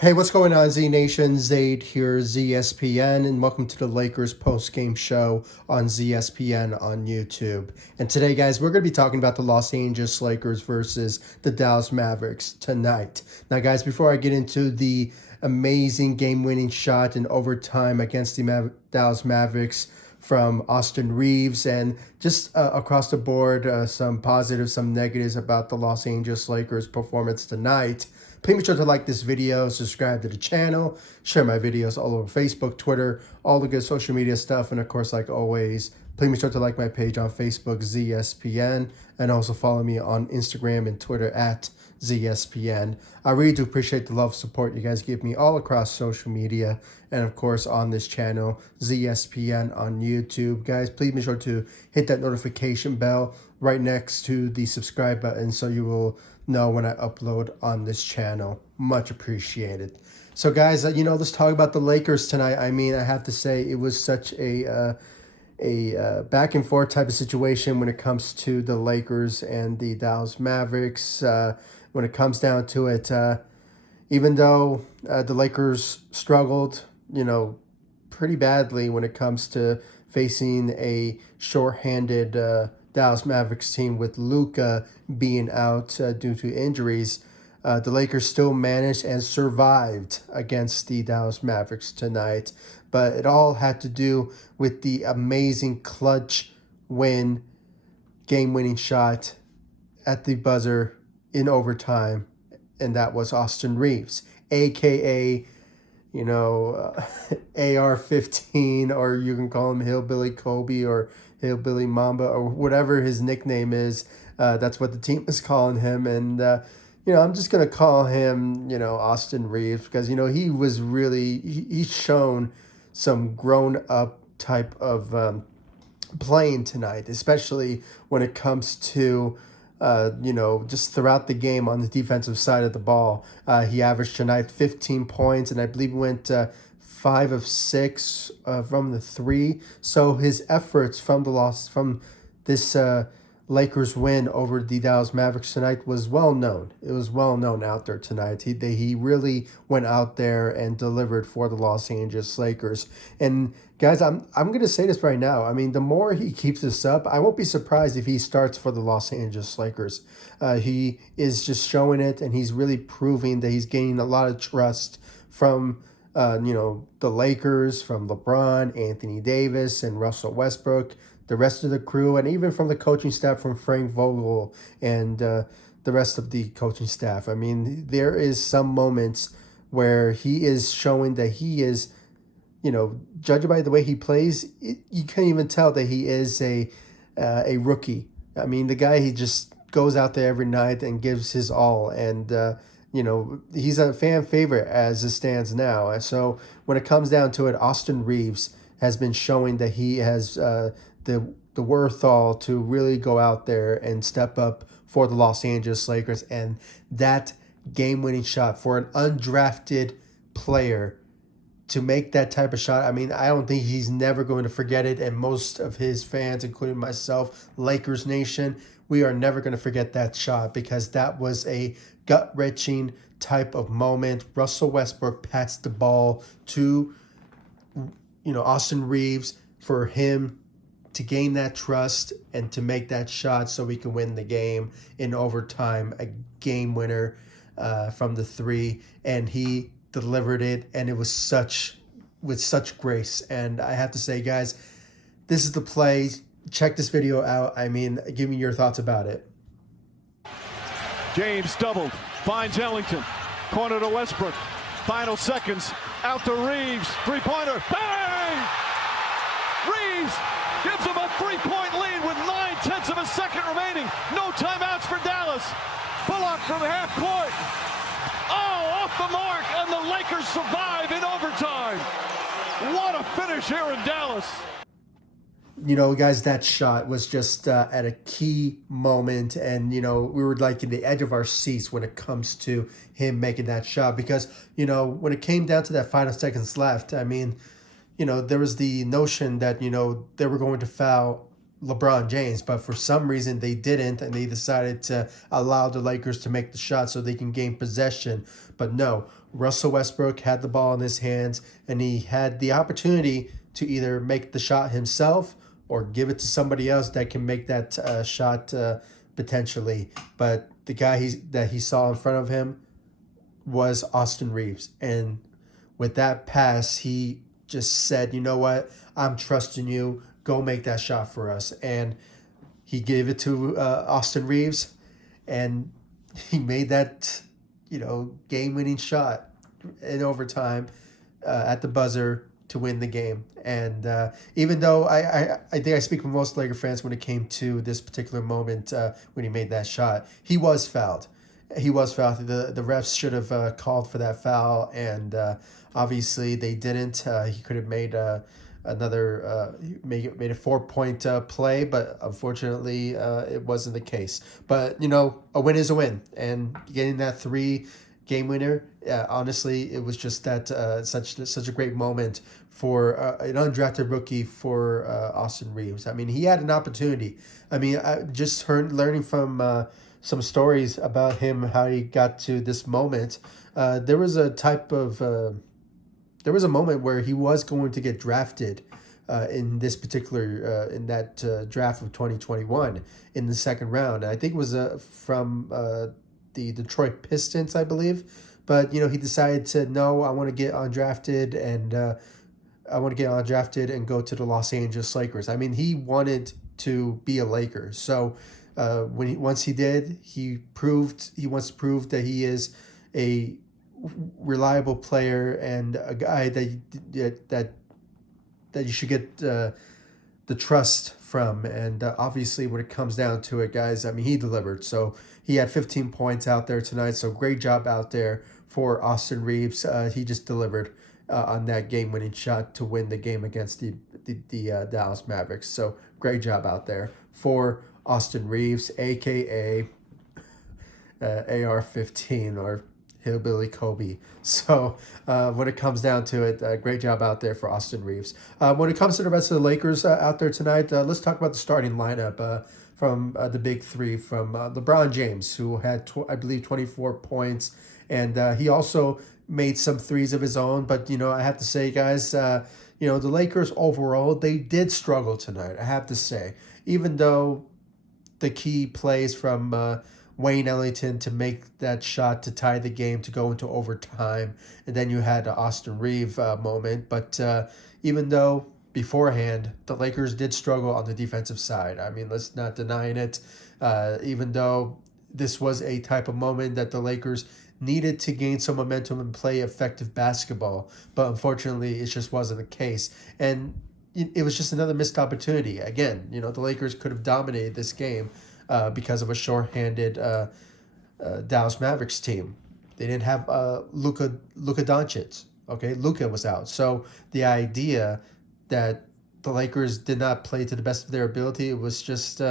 Hey, what's going on, Z Nation? Zaid here, ZSPN, and welcome to the Lakers post-game show on ZSPN on YouTube. And today, guys, we're going to be talking about the Los Angeles Lakers versus the Dallas Mavericks tonight. Now, guys, before I get into the amazing game-winning shot in overtime against the Dallas Mavericks from Austin Reeves, and just across the board, some positives, some negatives about the Los Angeles Lakers performance tonight, please make sure to like this video, subscribe to the channel, share my videos all over Facebook, Twitter, all the good social media stuff. And of course, like always, please make sure to like my page on Facebook, ZSPN, and also follow me on Instagram and Twitter at ZSPN. I really do appreciate the love, support you guys give me all across social media, and of course on this channel, ZSPN on YouTube. Guys, please make sure to hit that notification bell right next to the subscribe button so you will know when I upload on this channel. Much appreciated. So guys, let's talk about the Lakers tonight. I mean, I have to say it was such a back and forth type of situation when it comes to the Lakers and the Dallas Mavericks. When it comes down to it, even though the Lakers struggled, pretty badly when it comes to facing a shorthanded Dallas Mavericks team with Luka being out due to injuries, the Lakers still managed and survived against the Dallas Mavericks tonight. But it all had to do with the amazing clutch win, game-winning shot at the buzzer in overtime, and that was Austin Reeves, a.k.a., AR-15, or you can call him Hillbilly Kobe or Hillbilly Mamba or whatever his nickname is. That's what the team is calling him. And, I'm just going to call him, Austin Reeves, because, he was really, he's shown some grown-up type of playing tonight, especially when it comes to just throughout the game on the defensive side of the ball. He averaged tonight 15 points, and I believe went 5 of 6 from the three. So his efforts from this Lakers win over the Dallas Mavericks tonight was well known. It was well known out there tonight. He really went out there and delivered for the Los Angeles Lakers. And guys, I'm going to say this right now. I mean, the more he keeps this up, I won't be surprised if he starts for the Los Angeles Lakers. He is just showing it, and he's really proving that he's gaining a lot of trust from the Lakers, from LeBron, Anthony Davis, and Russell Westbrook, the rest of the crew, and even from the coaching staff from Frank Vogel and the rest of the coaching staff. I mean, there is some moments where he is showing that he is, judged by the way he plays, you can't even tell that he is a rookie. I mean, the guy, he just goes out there every night and gives his all, and he's a fan favorite as it stands now. And so when it comes down to it, Austin Reeves has been showing that he has the wherewithal to really go out there and step up for the Los Angeles Lakers. And that game-winning shot for an undrafted player to make that type of shot, I mean, I don't think he's never going to forget it. And most of his fans, including myself, Lakers Nation, we are never going to forget that shot, because that was a gut-wrenching type of moment. Russell Westbrook pats the ball to, Austin Reeves for him to gain that trust and to make that shot so we can win the game in overtime, a game winner from the three. And he delivered it, and it was with such grace. And I have to say, guys, this is the play. Check this video out. I mean, give me your thoughts about it. James doubled, finds Ellington, corner to Westbrook, final seconds, out to Reeves, three-pointer, bang! Reeves gives him a three-point lead with 9/10 of a second remaining. No timeouts for Dallas. Bullock from half court. Oh, off the mark, and the Lakers survive in overtime. What a finish here in Dallas. Guys, that shot was just at a key moment, and, we were like in the edge of our seats when it comes to him making that shot, because, when it came down to that final seconds left, I mean, there was the notion that, they were going to foul LeBron James, but for some reason they didn't, and they decided to allow the Lakers to make the shot so they can gain possession. But no, Russell Westbrook had the ball in his hands, and he had the opportunity to either make the shot himself or give it to somebody else that can make that shot potentially. But the guy that he saw in front of him was Austin Reeves, and with that pass, he just said, "You know what? I'm trusting you. Go make that shot for us." And he gave it to Austin Reeves, and he made that, game-winning shot in overtime at the buzzer to win the game. And even though I think I speak for most Laker fans when it came to this particular moment when he made that shot, he was fouled. He was fouled. The refs should have called for that foul, and obviously they didn't. He could have made made a 4-point play, but unfortunately it wasn't the case. But a win is a win, and getting that 3-game winner, honestly, it was just that such a great moment for an undrafted rookie for Austin Reeves. I mean, he had an opportunity. I mean, I just learning from some stories about him, how he got to this moment. There was a moment where he was going to get drafted in this particular in that draft of 2021 in the second round. I think it was from the Detroit Pistons, I believe. But he decided to no, I want to get undrafted and go to the Los Angeles Lakers. I mean, he wanted to be a Laker. So once he did, he wants to prove that he is a reliable player and a guy that you should get the trust from. And obviously, when it comes down to it, guys, I mean, he delivered. So he had 15 points out there tonight. So great job out there for Austin Reeves. He just delivered on that game-winning shot to win the game against the Dallas Mavericks. So great job out there for Austin Reeves, aka AR-15 or Hillbilly Kobe. So when it comes down to it, great job out there for Austin Reeves. When it comes to the rest of the Lakers out there tonight, let's talk about the starting lineup from the big three, from LeBron James, who had, I believe, 24 points. And he also made some threes of his own. But, I have to say, guys, the Lakers overall, they did struggle tonight, I have to say. Even though the key plays from Wayne Ellington to make that shot to tie the game to go into overtime. And then you had the Austin Reeves moment. But even though beforehand, the Lakers did struggle on the defensive side. I mean, let's not deny it. Even though this was a type of moment that the Lakers needed to gain some momentum and play effective basketball. But unfortunately, it just wasn't the case. And it was just another missed opportunity. Again, the Lakers could have dominated this game because of a shorthanded Dallas Mavericks team. They didn't have Luka Doncic. Okay, Luka was out. So the idea that the Lakers did not play to the best of their ability, it was just,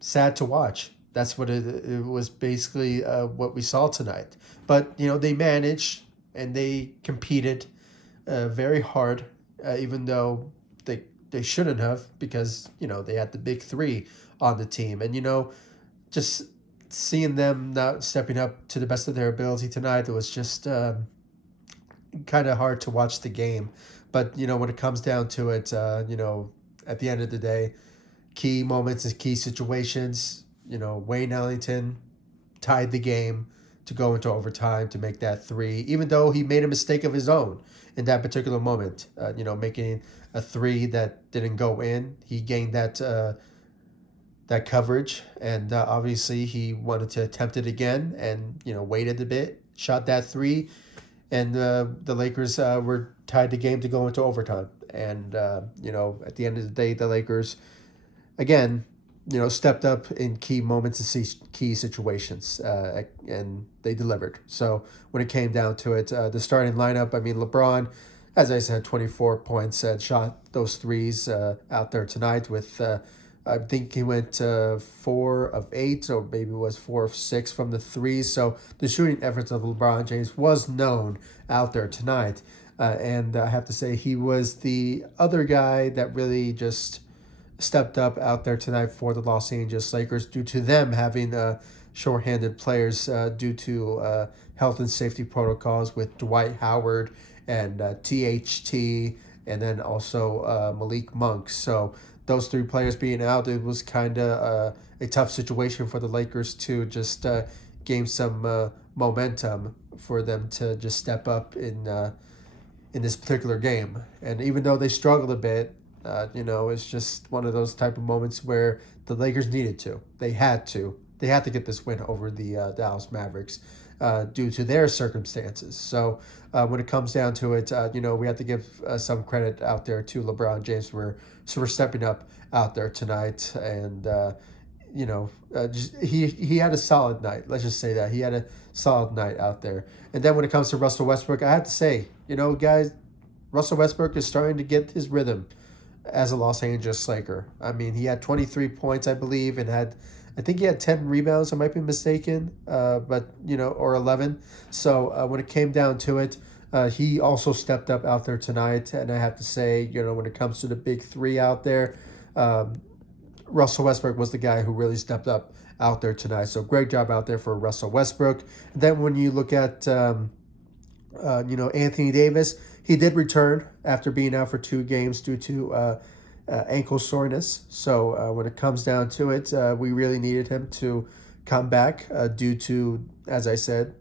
sad to watch. That's what it was basically what we saw tonight. But, they managed and they competed very hard, even though they shouldn't have, because, they had the big three on the team. And, just seeing them not stepping up to the best of their ability tonight, it was just kind of hard to watch the game. But, when it comes down to it, at the end of the day, key moments and key situations, Wayne Ellington tied the game to go into overtime to make that three, even though he made a mistake of his own in that particular moment, making a three that didn't go in. He gained that coverage, and obviously he wanted to attempt it again and, waited a bit, shot that three, and the Lakers were tied the game to go into overtime. And, at the end of the day, the Lakers, again, stepped up in key moments and key situations, and they delivered. So when it came down to it, the starting lineup, I mean, LeBron, as I said, 24 points, shot those threes out there tonight with, I think he went 4 of 8, or maybe it was 4 of 6 from the threes. So the shooting efforts of LeBron James was known out there tonight. And I have to say, he was the other guy that really just stepped up out there tonight for the Los Angeles Lakers due to them having shorthanded players due to health and safety protocols with Dwight Howard and THT, and then also Malik Monk. So those three players being out, it was kind of a tough situation for the Lakers to just gain some momentum for them to just step up in this particular game. And even though they struggled a bit, it's just one of those type of moments where the Lakers needed to. They had to. They had to get this win over the Dallas Mavericks due to their circumstances. So when it comes down to it, we have to give some credit out there to LeBron James for stepping up out there tonight. And, he had a solid night. Let's just say that. He had a solid night out there. And then when it comes to Russell Westbrook, I have to say, guys, Russell Westbrook is starting to get his rhythm as a Los Angeles Laker. I mean, he had 23 points, I believe, and I think he had 10 rebounds, I might be mistaken, or 11. So when it came down to it, he also stepped up out there tonight. And I have to say, when it comes to the big three out there, Russell Westbrook was the guy who really stepped up out there tonight. So great job out there for Russell Westbrook. And then when you look at, Anthony Davis, he did return after being out for 2 games due to ankle soreness. So when it comes down to it, we really needed him to come back due to, as I said,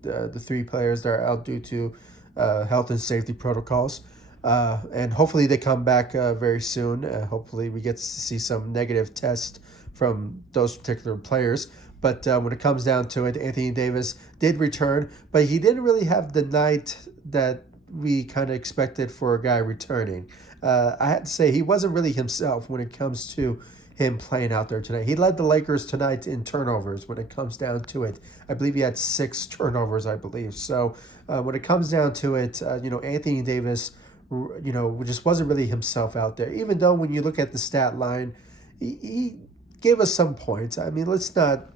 the 3 players that are out due to health and safety protocols. And hopefully they come back very soon. Hopefully we get to see some negative tests from those particular players. But when it comes down to it, Anthony Davis did return, but he didn't really have the night that we kind of expected for a guy returning. I had to say he wasn't really himself when it comes to him playing out there tonight. He led the Lakers tonight in turnovers when it comes down to it. I believe he had 6 turnovers, I believe. So when it comes down to it, Anthony Davis, just wasn't really himself out there. Even though when you look at the stat line, he gave us some points. I mean, let's not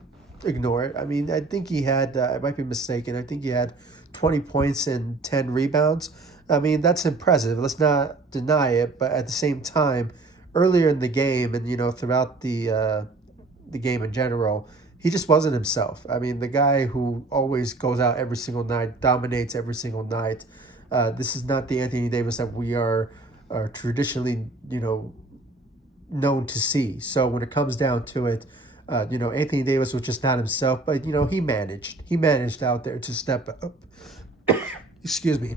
ignore it. I mean, I think he had, I might be mistaken, I think he had 20 points and 10 rebounds. I mean, that's impressive. Let's not deny it. But at the same time, earlier in the game and, throughout the game in general, he just wasn't himself. I mean, the guy who always goes out every single night, dominates every single night. This is not the Anthony Davis that we are traditionally, known to see. So when it comes down to it, Anthony Davis was just not himself, but, he managed. He managed out there to step up. Excuse me.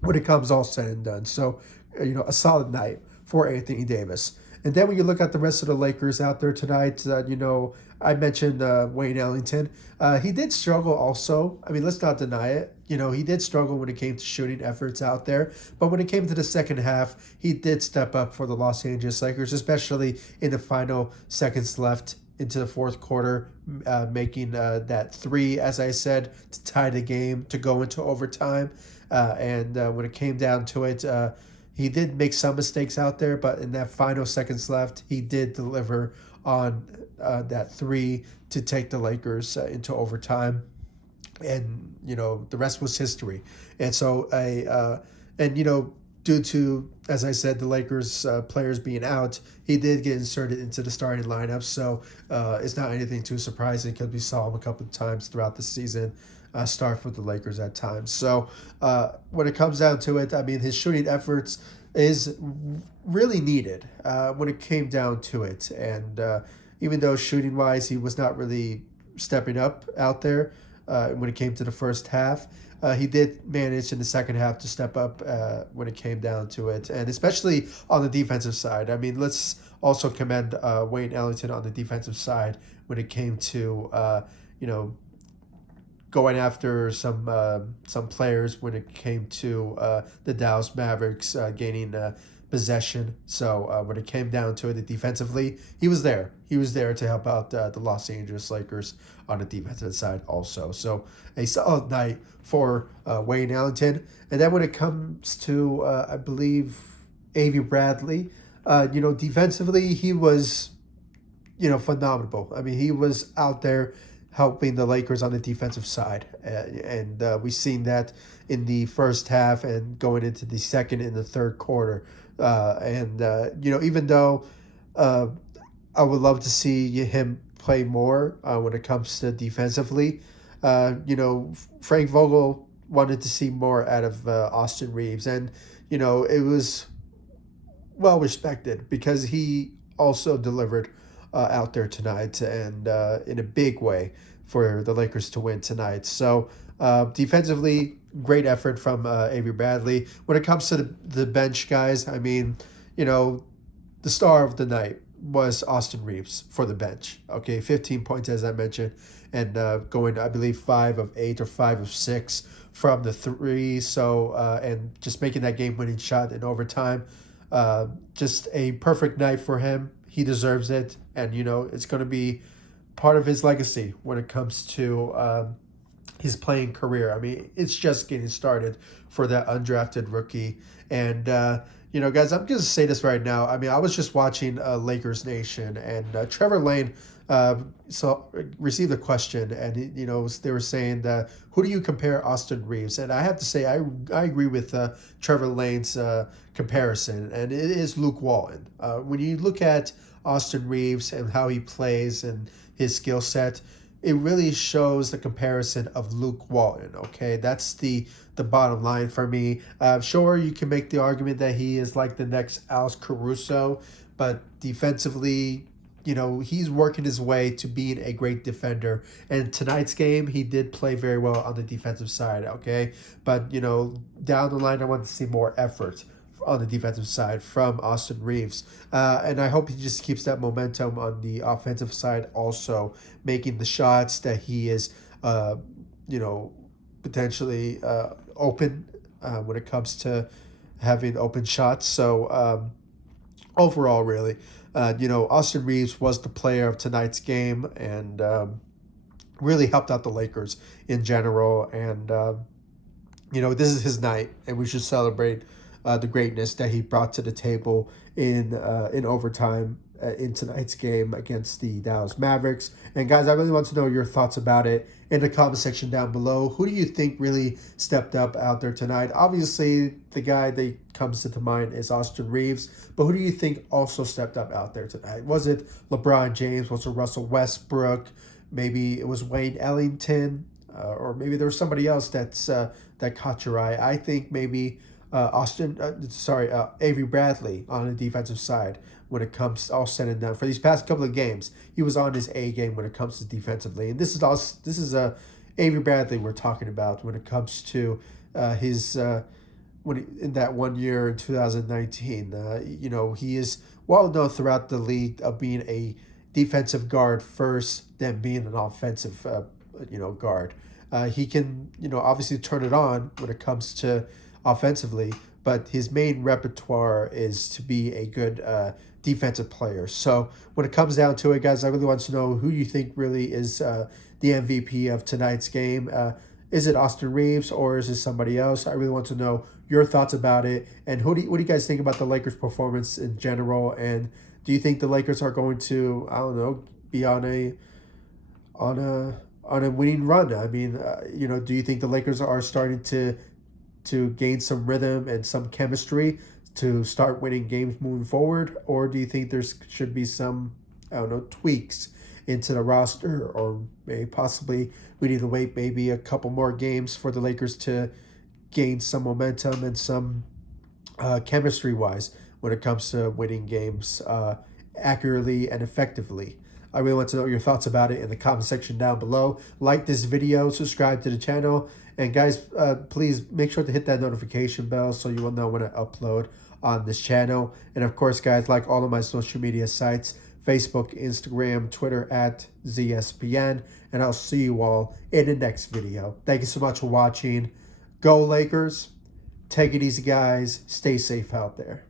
When it comes all said and done. So, a solid night for Anthony Davis. And then when you look at the rest of the Lakers out there tonight, I mentioned Wayne Ellington. He did struggle also. I mean, let's not deny it. He did struggle when it came to shooting efforts out there. But when it came to the second half, he did step up for the Los Angeles Lakers, especially in the final seconds left into the fourth quarter, making that 3, as I said, to tie the game, to go into overtime. And when it came down to it, he did make some mistakes out there, but in that final seconds left, he did deliver on that 3 to take the Lakers into overtime. And, the rest was history. And so, due to, as I said, the Lakers players being out, he did get inserted into the starting lineup. So it's not anything too surprising because we saw him a couple of times throughout the season start for the Lakers at times. So when it comes down to it, I mean, his shooting efforts is really needed when it came down to it. And even though shooting-wise he was not really stepping up out there when it came to the first half, he did manage in the second half to step up when it came down to it, and especially on the defensive side. I mean, let's also commend Wayne Ellington on the defensive side when it came to going after some players when it came to the Dallas Mavericks gaining possession. So when it came down to it defensively, he was there. He was there to help out the Los Angeles Lakers on the defensive side also. So a solid night for Wayne Ellington. And then when it comes to, I believe, Avery Bradley, defensively, he was, phenomenal. I mean, he was out there helping the Lakers on the defensive side. And we've seen that in the first half and going into the second and the third quarter. Even though uh, I would love to see him play more when it comes to defensively. Frank Vogel wanted to see more out of Austin Reeves, and it was well respected because he also delivered out there tonight and in a big way for the Lakers to win tonight. So defensively, great effort from Avery Bradley. When it comes to the bench guys, I mean, you know, the star of the night was Austin Reeves for the bench. Okay, 15 points as I mentioned, and going I believe 5 of 8 or 5 of 6 from the three. So and just making that game-winning shot in overtime. Just a perfect night for him. He deserves it, and it's going to be part of his legacy when it comes to his playing career. I mean, it's just getting started for that undrafted rookie. And, guys, I'm going to say this right now. I mean, I was just watching Lakers Nation, and Trevor Lane received a question, and, they were saying that, who do you compare Austin Reeves? And I have to say, I agree with Trevor Lane's comparison, and it is Luke Walton. When you look at Austin Reeves and how he plays and his skill set, it really shows the comparison of Luke Walton. Okay, that's the bottom line for me. Sure, you can make the argument that he is like the next Alex Caruso, but defensively, he's working his way to being a great defender. And tonight's game, he did play very well on the defensive side. Okay, but down the line, I want to see more effort on the defensive side from Austin Reeves. And I hope he just keeps that momentum on the offensive side, also making the shots that he is, potentially open when it comes to having open shots. So overall, really, Austin Reeves was the player of tonight's game and really helped out the Lakers in general. And, this is his night, and we should celebrate the greatness that he brought to the table in overtime in tonight's game against the Dallas Mavericks. And guys, I really want to know your thoughts about it in the comment section down below. Who do you think really stepped up out there tonight? Obviously, the guy that comes to mind is Austin Reeves, but who do you think also stepped up out there tonight? Was it LeBron James? Was it Russell Westbrook? Maybe it was Wayne Ellington, or maybe there was somebody else that caught your eye. I think maybe Avery Bradley on the defensive side when it comes all said and done. For these past couple of games, he was on his A game when it comes to defensively. And this is Avery Bradley we're talking about when it comes to his in that 1 year in 2019. He is well known throughout the league of being a defensive guard first, then being an offensive guard. He can obviously turn it on when it comes to offensively, but his main repertoire is to be a good defensive player. So when it comes down to it, guys, I really want to know who you think really is the MVP of tonight's game. Is it Austin Reeves or is it somebody else? I really want to know your thoughts about it. And what do you guys think about the Lakers' performance in general? And do you think the Lakers are going to, I don't know, be on a winning run? I mean, do you think the Lakers are starting to gain some rhythm and some chemistry to start winning games moving forward? Or do you think there should be some, I don't know, tweaks into the roster, or maybe possibly we need to wait maybe a couple more games for the Lakers to gain some momentum and some chemistry-wise when it comes to winning games accurately and effectively? I really want to know your thoughts about it in the comment section down below. Like this video, subscribe to the channel, and guys, please make sure to hit that notification bell so you will know when I upload on this channel. And of course, guys, like all of my social media sites, Facebook, Instagram, Twitter @ZSPN, and I'll see you all in the next video. Thank you so much for watching. Go Lakers. Take it easy, guys. Stay safe out there.